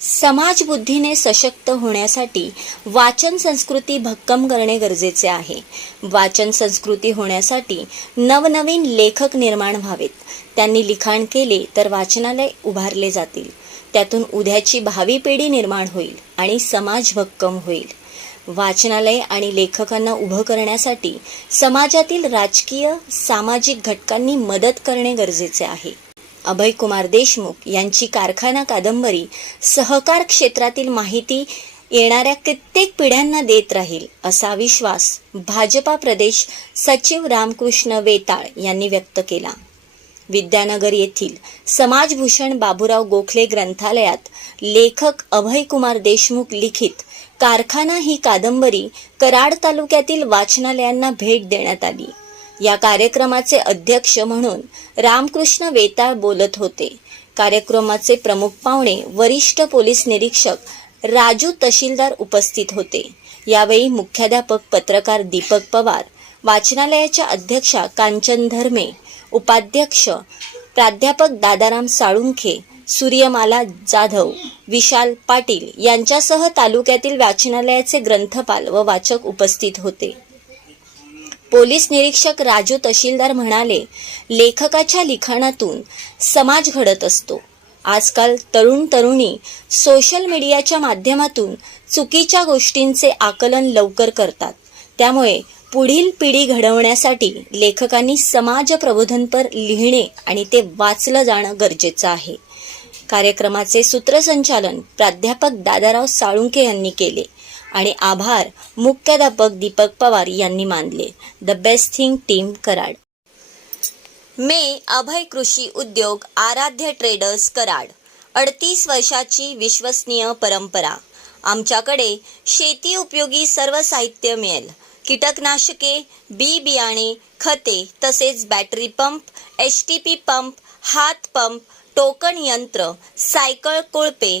समाज बुद्धीने सशक्त होण्यासाठी वाचन संस्कृती भक्कम करणे गरजेचे आहे. वाचन संस्कृती होण्यासाठी नवनवीन लेखक निर्माण व्हावेत. त्यांनी लिखाण केले तर वाचनालय उभारले जातील. त्यातून उद्याची भावी पिढी निर्माण होईल आणि समाज भक्कम होईल. वाचनालय आणि लेखकांना उभं करण्यासाठी समाजातील राजकीय सामाजिक घटकांनी मदत करणे गरजेचे आहे. अभय कुमार देशमुख यांची कारखाना कादंबरी सहकार क्षेत्रातील माहिती येणाऱ्या कित्येक पिढ्यांना देत राहील असा विश्वास भाजपा प्रदेश सचिव रामकृष्ण वेताळ यांनी व्यक्त केला. विद्यानगर येथील समाजभूषण बाबूराव गोखले ग्रंथालयात लेखक अभय कुमार देशमुख लिखित कारखाना ही कादंबरी कराड तालुक्यातील वाचनालयांना भेट देण्यात आली. या कार्यक्रमाचे अध्यक्ष म्हणून रामकृष्ण वेताळ बोलत होते. कार्यक्रमाचे प्रमुख पाहुणे वरिष्ठ पोलीस निरीक्षक राजू तहसीलदार उपस्थित होते. यावेळी मुख्याध्यापक पत्रकार दीपक पवार वाचनालयाच्या अध्यक्षा कांचन धर्मे उपाध्यक्ष प्राध्यापक दादाराम साळुंखे सूर्यमाला जाधव विशाल पाटील यांच्यासह तालुक्यातील वाचनालयाचे ग्रंथपाल व वाचक उपस्थित होते. पोलीस निरीक्षक राजू तहसीलदार म्हणाले लेखकाच्या लिखाणातून समाज घडत असतो. आजकाल तरुण तरुणी सोशल मीडियाच्या माध्यमातून चुकीच्या गोष्टींचे आकलन लवकर करतात. त्यामुळे पुढील पिढी घडवण्यासाठी लेखकांनी समाज प्रबोधनपर लिहिणे आणि ते वाचलं जाणं गरजेचं आहे. कार्यक्रमाचे सूत्रसंचालन प्राध्यापक दादाराव साळुंके यांनी केले. आणि आभार मुख्याध्यापक दीपक पवार यांनी मानले. The best thing team Karad. मे अभय कृषी उद्योग आराध्य ट्रेडर्स कराड. अडतीस वर्षाची विश्वसनीय परंपरा. आमच्याकडे शेती उपयोगी सर्व साहित्य मिळेल. कीटकनाशके बी बियाणे खते तसेच battery pump H T P pump हात पंप टोकन यंत्र सायकल कोळपे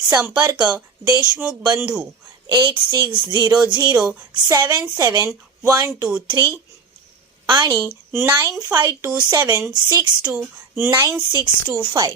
संपर्क देशमुख बंधू eight six zero zero seven seven one two three आणि nine five two seven six two nine six two five